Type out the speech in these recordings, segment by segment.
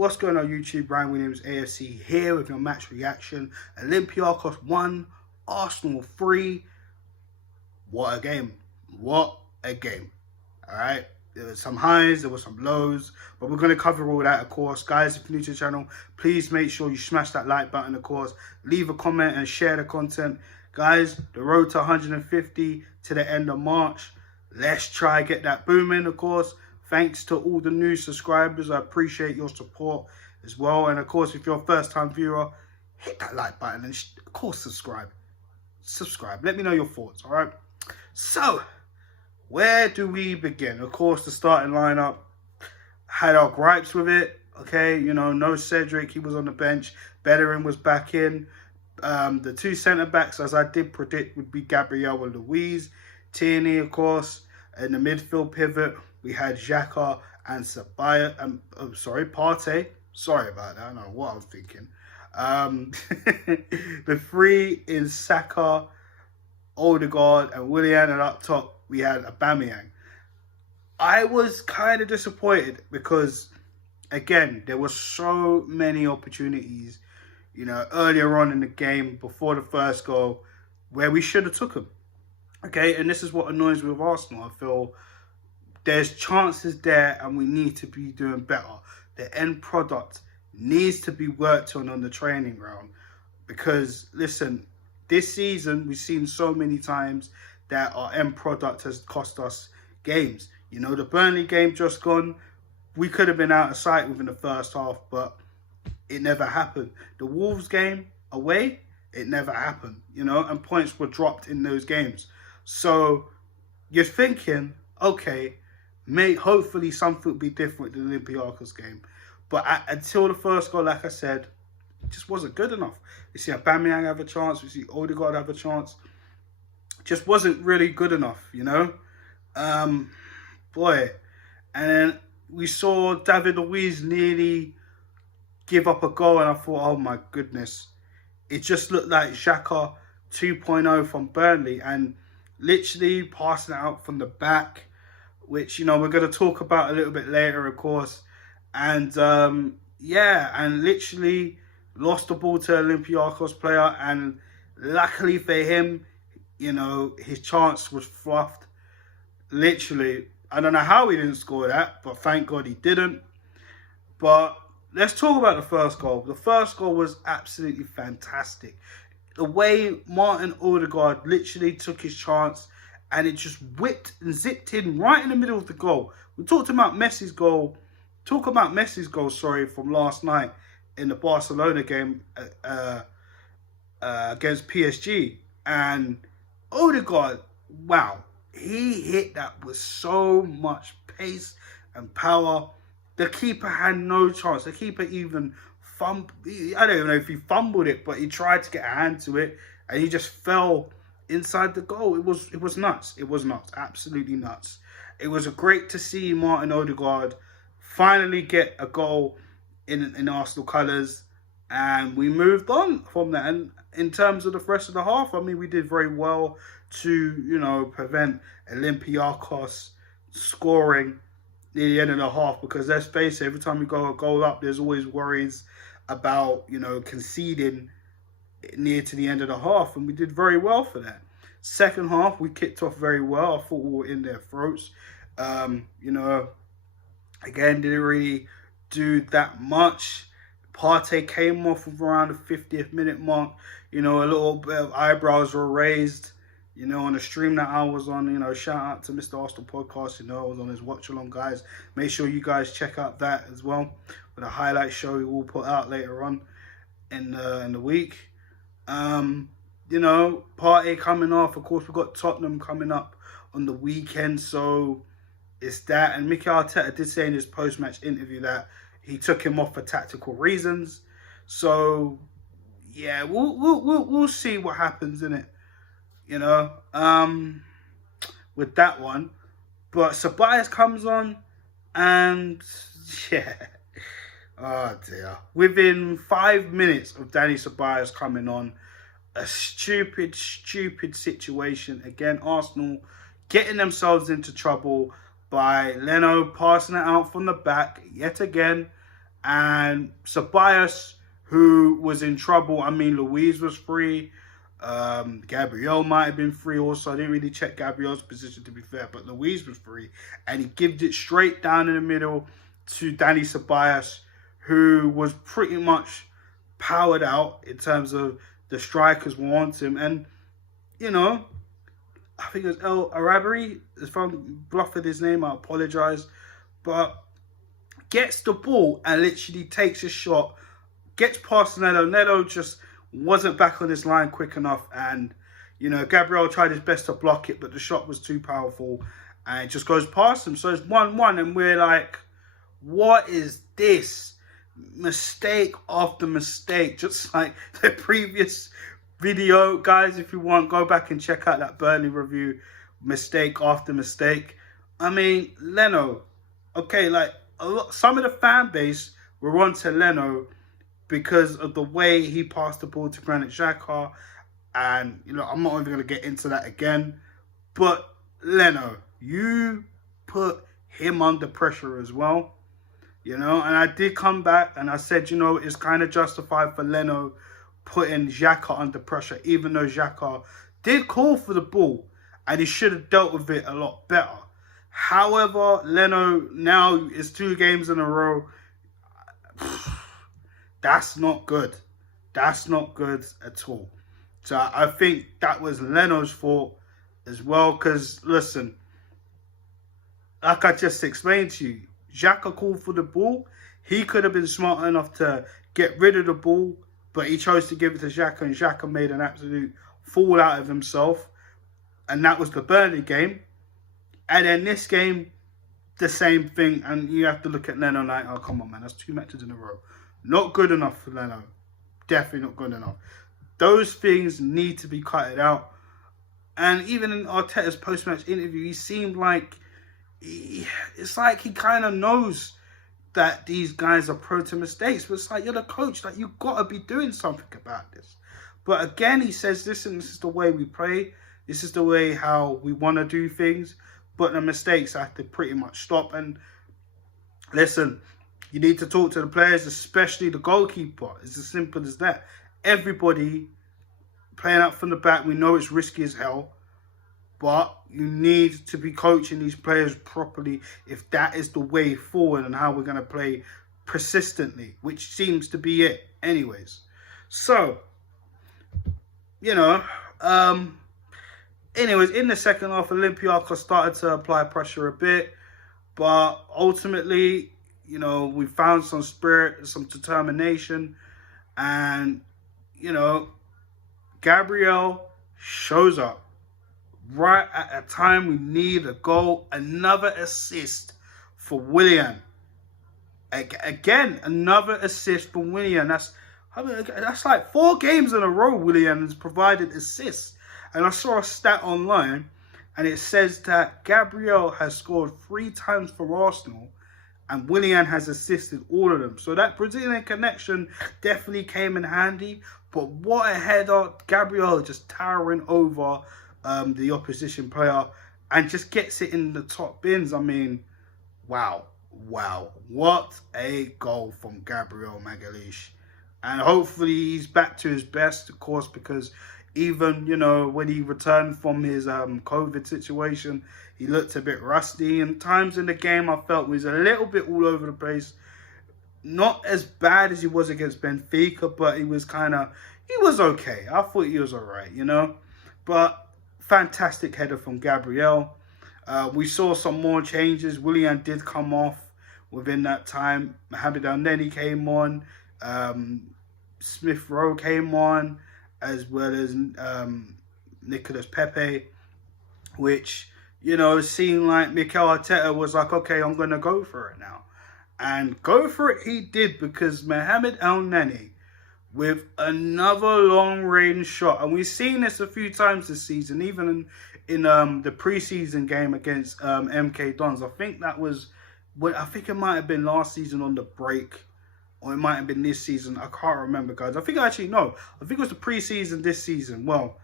What's going on YouTube? Brian Williams, AFC here with your match reaction. Olympiacos 1, Arsenal 3. What a game. What a game. Alright, there were some highs, there were some lows, but we're going to cover all that, of course. Guys, if you're new to the channel, please make sure you smash that like button, of course. Leave a comment and share the content. Guys, the road to 150 to the end of March. Let's try get that booming, of course. Thanks to all the new subscribers. I appreciate your support as well. And of course, if you're a first-time viewer, hit that like button and of course subscribe. Let me know your thoughts, all right? So, where do we begin? Of course, the starting lineup had our gripes with it. Okay, you know, no Cedric, he was on the bench. Bellerin was back in. The two centre-backs, as I did predict, would be Gabriel and Luiz. Tierney, of course, in the midfield pivot. We had Xhaka and Sabaya. Partey. Sorry about that. I don't know what I was thinking. The three in Saka, Odegaard, and Willian. And up top, we had Aubameyang. I was kind of disappointed because, again, there were so many opportunities, you know, earlier on in the game, before the first goal, where we should have took them. Okay, and this is what annoys me with Arsenal. I feel there's chances there and we need to be doing better. The end product needs to be worked on the training ground. Because, listen, this season we've seen so many times that our end product has cost us games. You know, the Burnley game just gone, we could have been out of sight within the first half, but it never happened. The Wolves game away, it never happened, you know, and points were dropped in those games. So you're thinking, okay, hopefully something will be different in the Olympiacos game. But until the first goal, like I said, it just wasn't good enough. We see Aubameyang have a chance. We see Odegaard have a chance. Just wasn't really good enough, you know. Boy. And then we saw David Luiz nearly give up a goal. And I thought, oh my goodness. It just looked like Xhaka 2.0 from Burnley. And literally passing it out from the back, which, you know, we're going to talk about a little bit later, of course. And, yeah, and literally lost the ball to an Olympiacos player. And luckily for him, you know, his chance was fluffed. Literally, I don't know how he didn't score that, but thank God he didn't. But let's talk about the first goal. The first goal was absolutely fantastic. The way Martin Odegaard literally took his chance and it just whipped and zipped in right in the middle of the goal. We talked about Messi's goal. From last night in the Barcelona game against PSG. And Odegaard, wow, he hit that with so much pace and power. The keeper had no chance. The keeper even fumbled. I don't even know if he fumbled it, but he tried to get a hand to it and he just fell inside the goal. It was nuts. It was nuts. Absolutely nuts. It was great to see Martin Odegaard finally get a goal in Arsenal colours, and we moved on from that. And in terms of the rest of the half, I mean, we did very well to, you know, prevent Olympiacos scoring near the end of the half, because let's face it, every time we go a goal up, there's always worries about, you know, conceding near to the end of the half, and we did very well for that. Second half, we kicked off very well. I thought we were in their throats. You know, again, didn't really do that much. Partey came off of around the 50th minute mark. You know, a little bit of eyebrows were raised, you know, on the stream that I was on. You know, shout out to Mr. Arsenal Podcast. You know, I was on his watch along, guys. Make sure you guys check out that as well, with a highlight show we will put out later on in the week. You know, Partey coming off. Of course, we've got Tottenham coming up on the weekend, so it's that. And Mikel Arteta did say in his post-match interview that he took him off for tactical reasons. So yeah, we'll see what happens in it, you know, with that one. But Ceballos comes on, and yeah, oh dear. Within 5 minutes of Danny Ceballos coming on, a stupid situation. Again, Arsenal getting themselves into trouble by Leno passing it out from the back yet again. And Ceballos, who was in trouble. I mean, Luis was free. Gabriel might have been free also. I didn't really check Gabriel's position, to be fair, but Luis was free. And he gave it straight down in the middle to Dani Ceballos, who was pretty much powered out in terms of the strikers want him. And, you know, I think it was El Arabi. If I'm bluffing his name, I apologise. But gets the ball and literally takes a shot, gets past Neto. Neto just wasn't back on his line quick enough. And, you know, Gabriel tried his best to block it, but the shot was too powerful. And it just goes past him. So it's 1-1. And we're like, what is this? Mistake after mistake. Just like the previous video. Guys, if you want, go back and check out that Burnley review. Mistake after mistake. I mean, Leno. Okay, like, some of the fan base were on to Leno because of the way he passed the ball to Granit Xhaka. And, you know, I'm not even going to get into that again. But, Leno, you put him under pressure as well. You know, and I did come back and I said, you know, it's kind of justified for Leno putting Xhaka under pressure, even though Xhaka did call for the ball and he should have dealt with it a lot better. However, Leno now is 2 games in a row. That's not good. That's not good at all. So I think that was Leno's fault as well. Because, listen, like I just explained to you, Xhaka called for the ball. He could have been smart enough to get rid of the ball, but he chose to give it to Xhaka, and Xhaka made an absolute fool out of himself. And that was the Burnley game. And then this game, the same thing. And you have to look at Leno like, oh, come on, man. That's 2 matches in a row. Not good enough for Leno. Definitely not good enough. Those things need to be cutted out. And even in Arteta's post-match interview, he seemed like, it's like he kind of knows that these guys are prone to mistakes. But it's like, you're the coach. Like, you've got to be doing something about this. But again, he says, listen, this is the way we play. This is the way how we want to do things. But the mistakes have to pretty much stop. And listen, you need to talk to the players, especially the goalkeeper. It's as simple as that. Everybody playing up from the back, we know it's risky as hell. But you need to be coaching these players properly if that is the way forward and how we're going to play persistently, which seems to be it anyways. So, you know, anyways, in the second half, Olympiacos started to apply pressure a bit. But ultimately, you know, we found some spirit, some determination. And, you know, Gabriel shows up. Right at a time we need a goal, another assist for Willian. Again, another assist for Willian. That's like 4 games in a row Willian has provided assists. And I saw a stat online, and it says that Gabriel has scored 3 times for Arsenal, and Willian has assisted all of them. So that Brazilian connection definitely came in handy. But what a header. Gabriel just towering over the opposition player and just gets it in the top bins. I mean, wow. What a goal from Gabriel Magalhaes. And hopefully he's back to his best, of course, because even, you know, when he returned from his COVID situation, he looked a bit rusty. And times in the game I felt he was a little bit all over the place. Not as bad as he was against Benfica, but he was okay. I thought he was all right, you know. But fantastic header from Gabriel. We saw some more changes. Willian did come off within that time. Mohamed El-Neni came on. Smith Rowe came on, as well as Nicolas Pepe, which, you know, seemed like Mikel Arteta was like, okay, I'm going to go for it now. And go for it he did, because Mohamed El-Neni, with another long-range shot, and we've seen this a few times this season, even in the preseason game against MK Dons. I think it might have been last season on the break, or it might have been this season. I can't remember, guys. I think it was the preseason this season. Well,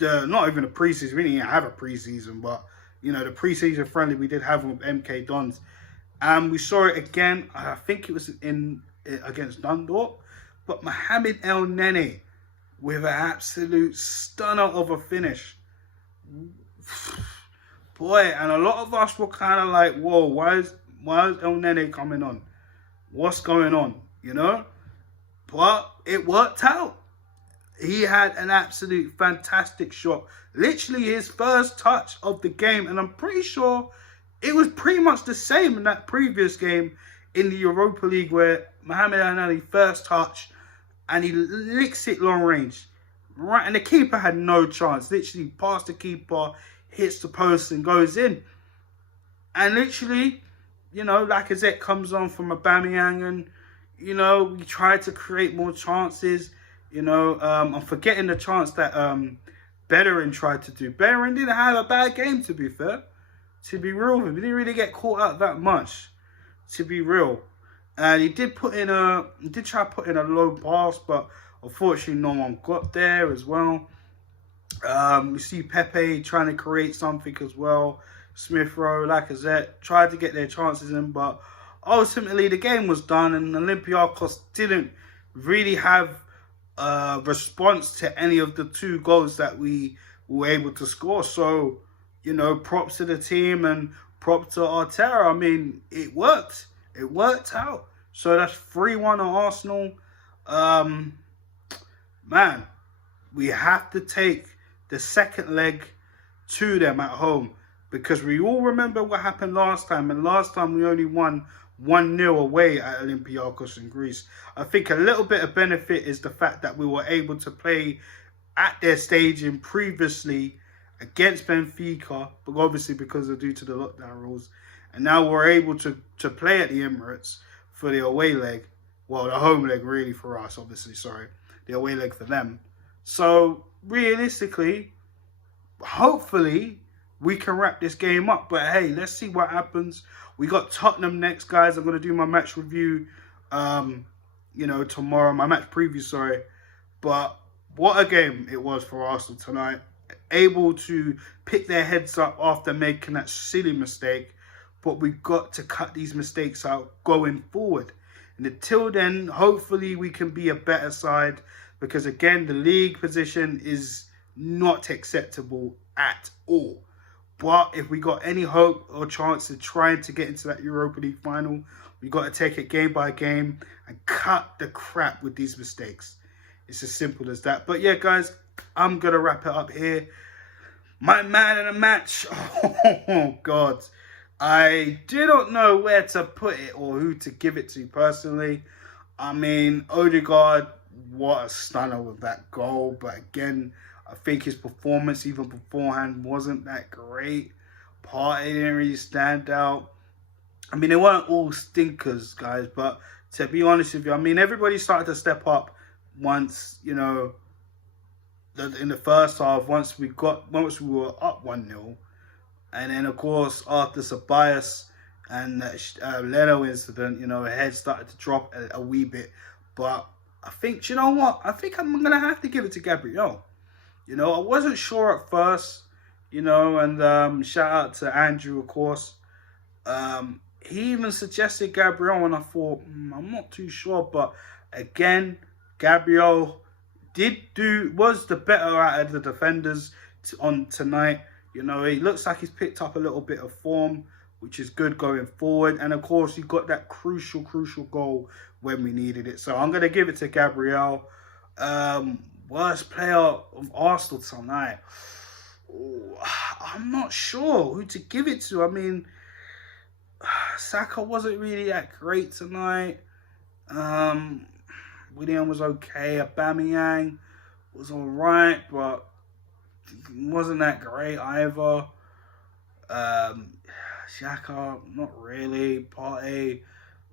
not even the preseason. We didn't even have a preseason, but, you know, the preseason friendly we did have with MK Dons. And we saw it again. I think it was in against Dundalk. But Mohamed El Nene with an absolute stunner of a finish. Boy, and a lot of us were kind of like, whoa, why is El Nene coming on? What's going on? You know? But it worked out. He had an absolute fantastic shot. Literally his first touch of the game. And I'm pretty sure it was pretty much the same in that previous game in the Europa League where Mohamed El Nene first touch and he licks it long range. Right, and the keeper had no chance. Literally past the keeper, hits the post and goes in. And literally, you know, Lacazette comes on from Aubameyang and, you know, we tried to create more chances. You know, I'm forgetting the chance that Bellerin tried to do. Bellerin didn't have a bad game, to be fair. To be real with him, he didn't really get caught out that much. To be real, and he did try to put in a low pass, but unfortunately, no one got there as well. We see Pepe trying to create something as well. Smith Rowe, Lacazette tried to get their chances in, but ultimately the game was done, and Olympiacos didn't really have a response to any of the 2 goals that we were able to score. So, you know, props to the team and props to Arteta. I mean, it worked. It worked out. So that's 3-1 on Arsenal. Man, we have to take the second leg to them at home because we all remember what happened last time. And last time we only won 1-0 away at Olympiacos in Greece. I think a little bit of benefit is the fact that we were able to play at their stadium previously against Benfica, but obviously because of due to the lockdown rules. And now we're able to play at the Emirates for the away leg. Well, the home leg really for us, obviously, sorry. The away leg for them. So, realistically, hopefully, we can wrap this game up. But hey, let's see what happens. We got Tottenham next, guys. I'm going to do my match review, you know, tomorrow. My match preview, sorry. But what a game it was for Arsenal tonight. Able to pick their heads up after making that silly mistake. But we've got to cut these mistakes out going forward. And until then, hopefully we can be a better side. Because again, the league position is not acceptable at all. But if we got any hope or chance of trying to get into that Europa League final, we got to take it game by game and cut the crap with these mistakes. It's as simple as that. But yeah, guys, I'm going to wrap it up here. My man in the match. Oh, God. I do not know where to put it or who to give it to personally. I mean, Odegaard, what a stunner with that goal. But again, I think his performance even beforehand wasn't that great. Partey didn't really stand out. I mean, they weren't all stinkers, guys. But to be honest with you, I mean, everybody started to step up once, you know, in the first half, once we were up 1-0. And then, of course, after Ceballos and Leno incident, you know, head started to drop a wee bit. But I think, you know what? I think I'm going to have to give it to Gabriel. You know, I wasn't sure at first, you know, and shout out to Andrew, of course. He even suggested Gabriel, and I thought, I'm not too sure. But again, Gabriel was the better out of the defenders on tonight. You know, he looks like he's picked up a little bit of form, which is good going forward. And, of course, he got that crucial goal when we needed it. So I'm going to give it to Gabriel. Worst player of Arsenal tonight. Ooh, I'm not sure who to give it to. I mean, Saka wasn't really that great tonight. William was okay. Aubameyang was all right, but wasn't that great either. Xhaka, not really. Partey,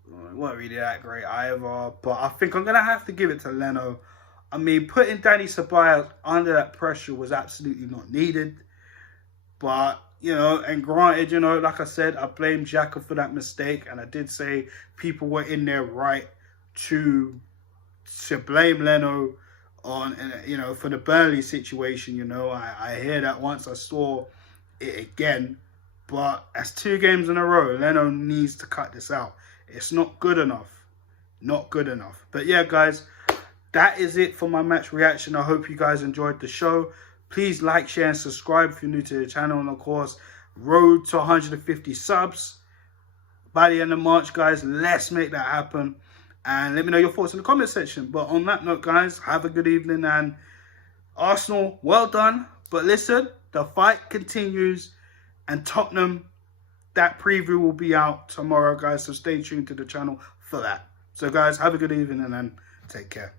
wasn't really that great either. But I think I'm going to have to give it to Leno. I mean, putting Danny Ceballos under that pressure was absolutely not needed. But, you know, and granted, you know, like I said, I blame Xhaka for that mistake. And I did say people were in their right to blame Leno on, you know, for the Burnley situation. You know, I hear that once, I saw it again. But as 2 games in a row, Leno needs to cut this out. It's not good enough. Not good enough. But yeah, guys, that is it for my match reaction. I hope you guys enjoyed the show. Please like, share, and subscribe if you're new to the channel. And of course, road to 150 subs by the end of March, guys. Let's make that happen. And let me know your thoughts in the comment section. But on that note, guys, have a good evening. And Arsenal, well done. But listen, the fight continues. And Tottenham, that preview will be out tomorrow, guys. So stay tuned to the channel for that. So, guys, have a good evening and take care.